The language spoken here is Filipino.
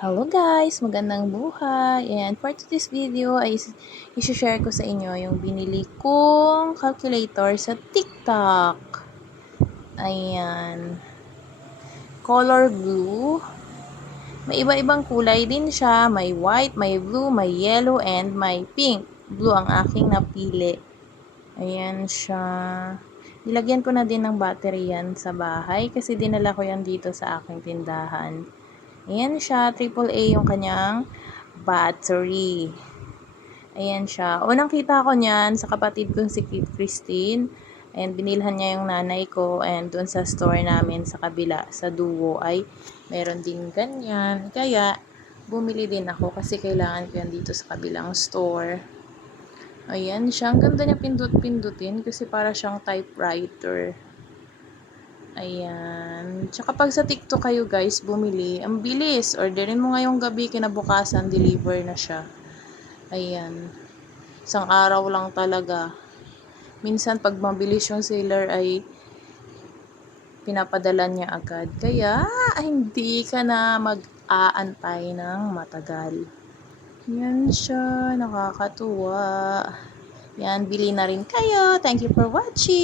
Hello guys! Magandang buhay! And for today's video ay is- isi-share ko sa inyo yung binili kong calculator sa TikTok. Ayan. Color blue. May iba-ibang kulay din siya. May white, may blue, may yellow, and may pink. Blue ang aking napili. Ayan siya. Nilagyan ko na din ng battery yan sa bahay kasi dinala ko yan dito sa aking tindahan. Ayan siya, AAA yung kanyang battery. Ayan siya. Unang kita ko niyan sa kapatid kong si Kit Christine. And binilhan niya yung nanay ko. And doon sa store namin sa kabila, sa Duo, ay meron din ganyan. Kaya, bumili din ako kasi kailangan ko yan dito sa kabilang store. Ayan siya. Ang ganda niya pindot-pindutin kasi para siyang typewriter. Ayan. Tsaka pag sa TikTok kayo guys, bumili, ang bilis. Orderin mo ngayong gabi, kinabukasan, deliver na siya. Ayan. Isang araw lang talaga. Minsan pag mabilis yung seller ay pinapadala niya agad. Kaya, ay, hindi ka na mag-aantay ng matagal. Yan siya. Nakakatuwa. Yan, bili na rin kayo. Thank you for watching.